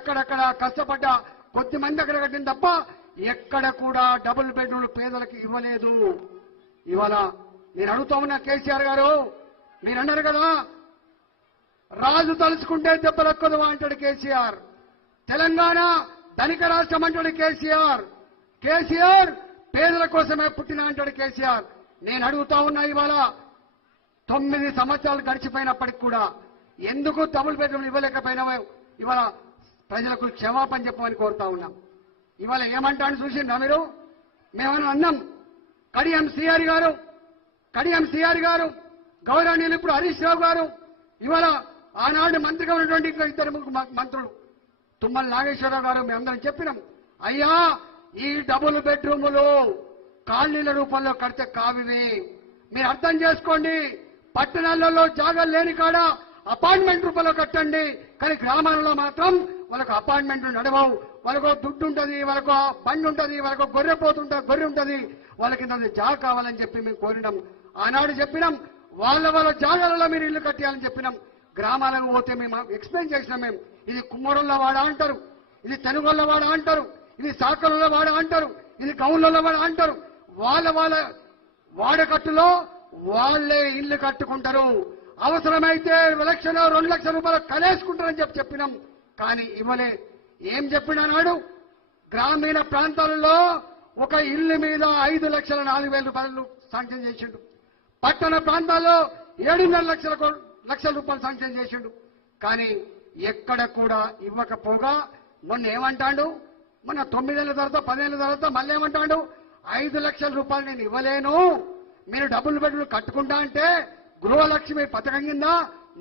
అక్కడక్కడ కష్టపడ్డ కొద్ది మంది అక్కడ కట్టింది తప్ప ఎక్కడ కూడా డబుల్ బెడ్రూమ్ పేదలకు ఇవ్వలేదు. ఇవాళ నేను అడుగుతా ఉన్నా కేసీఆర్ గారు, మీరు అన్నారు కదా రాజు తలుచుకుంటే దెబ్బలెక్కదు అంటాడు కేసీఆర్. తెలంగాణ ధనిక రాష్ట్రం అంటాడు కేసీఆర్. కేసీఆర్ పేదల కోసమే పుట్టిన అంటాడు కేసీఆర్. నేను అడుగుతా ఉన్నా ఇవాళ 9 సంవత్సరాలు గడిచిపోయినప్పటికి కూడా ఎందుకు డబుల్ బెడ్రూమ్ ఇవ్వలేకపోయినామో ఇవాళ ప్రజలకు క్షమాపణ చెప్పమని కోరుతా ఉన్నాం. ఇవాళ ఏమంటాను చూసిండ్రా మీరు? మేమన్నా అన్నాం. కడియం సిఆర్ గారు గౌరవనీయులు ఇప్పుడు హరీష్ రావు గారు, ఇవాళ ఆనాడు మంత్రిగా ఉన్నటువంటి ఇంకా 2 మంత్రులు తుమ్మల నాగేశ్వరరావు గారు మేమందరం చెప్పినాం, అయ్యా ఈ డబుల్ బెడ్రూములు కాలనీల రూపంలో కడితే కావివి, మీరు అర్థం చేసుకోండి. పట్టణాలలో జాగాలు లేని కాడ అపార్ట్మెంట్ రూపంలో కట్టండి, కానీ గ్రామాలలో మాత్రం వాళ్ళకు అపార్ట్మెంట్లు నడవవు. వాళ్ళకు దుడ్డు ఉంటుంది, వాళ్ళకు బండి ఉంటుంది, వాళ్ళకు గొర్రె ఉంటుంది, వాళ్ళకి జాగా కావాలని చెప్పి మేము కోరినాం. ఆనాడు చెప్పినాం వాళ్ళ జాగాలలో మీరు ఇల్లు కట్టాలని చెప్పినాం. గ్రామాలకు పోతే మేము ఎక్స్ప్లెయిన్ చేసినాం. మేము ఇది కుమ్మరోళ్ళ వాడ అంటారు, ఇది తెనుగోళ్ళ వాడ అంటారు, ఇది సాకరుల వాడ అంటారు, ఇది గౌన్ల వాడ అంటారు. వాళ్ళ వాడకట్టులో వాళ్లే ఇల్లు కట్టుకుంటారు. అవసరమైతే 1 లక్షలు 2 లక్షల రూపాయలు కలేసుకుంటారని చెప్పినాం. కానీ ఇవ్వలే. ఏం చెప్పినాడు? గ్రామీణ ప్రాంతాలలో ఒక ఇల్లు మీద 5,04,000 రూపాయలు శాంక్షన్ చేసిండు. పట్టణ ప్రాంతాల్లో 7,5 లక్షల రూపాయలు శాంక్షన్ చేసిండు. కానీ ఎక్కడ కూడా ఇవ్వకపోగా మొన్న ఏమంటాడు? మొన్న 9 ఏళ్ల తర్వాత 10 ఏళ్ల తర్వాత మళ్ళీ ఏమంటాడు? 5 లక్షల రూపాయలు నేను ఇవ్వలేను, మీరు డబుల్ బెడ్రూమ్ కట్టుకుంటా అంటే గృహలక్ష్మి పథకం కింద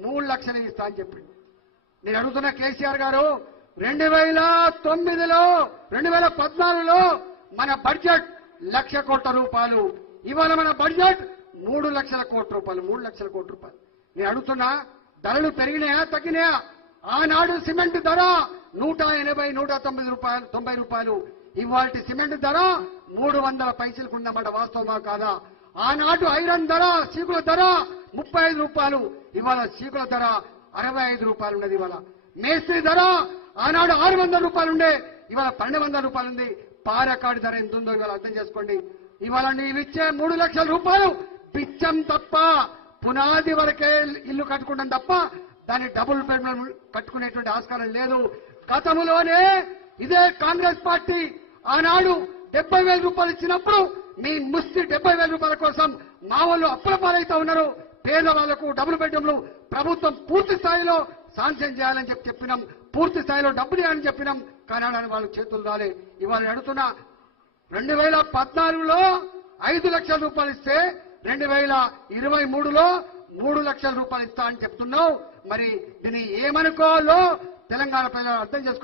3 లక్షలు ఇస్తా అని చెప్పిండు. నేను అడుగుతున్న కేసీఆర్ గారు, 2009లో 2014లో మన బడ్జెట్ 1,00,000 కోట్ల రూపాయలు, ఇవాళ మన బడ్జెట్ 3 లక్షల కోట్ల రూపాయలు, 3 లక్షల కోట్ల రూపాయలు. నేను అడుగుతున్నా ధరలు పెరిగినాయా తగ్గినాయా? ఆనాడు సిమెంట్ ధర 180-190 రూపాయలు, ఇవాళ సిమెంట్ ధర 300 పైసలకు ఉన్నమాట. వాస్తవమా కాదా? ఆనాడు ఐరన్ ధర, సీకుల ధర 35 రూపాయలు, ఇవాళ సీకుల ధర 65 రూపాయలు ఉన్నది. ఇవాళ మేస్త్రి ధర ఆనాడు 600 రూపాయలు ఉండే, ఇవాళ 1200 రూపాయలు ఉంది. పారకాడి ధర ఎంత ఉందో ఇవాళ అర్థం చేసుకోండి. ఇవాళ నీవిచ్చే 3 లక్షల రూపాయలు బిచ్చం తప్ప, పునాది వరకే ఇల్లు కట్టుకుంటాం తప్ప దాన్ని డబుల్ బెడ్రూమ్ కట్టుకునేటువంటి ఆస్కారం లేదు. గతంలోనే ఇదే కాంగ్రెస్ పార్టీ ఆనాడు 70,000 రూపాయలు ఇచ్చినప్పుడు మీ ముస్తి 70,000 రూపాయల కోసం మా వాళ్ళు అప్పుల పాలైతే ఉన్నారు. పేదవాళ్లకు డబుల్ బెడ్రూమ్లు ప్రభుత్వం పూర్తి స్థాయిలో శాంక్షన్ చేయాలని చెప్పినాం, పూర్తి స్థాయిలో డబ్బులు ఇవ్వాలని చెప్పినాం. కానీ వాళ్ళ చేతులు రాలే. ఇవాళ అడుగుతున్నా 2014లో 5 లక్షల రూపాయలు ఇస్తే 2023లో 3 లక్షల రూపాయలు ఇస్తా అని చెప్తున్నావు. మరి దీన్ని ఏమనుకోవాలో తెలంగాణ ప్రజలు అర్థం చేసుకో.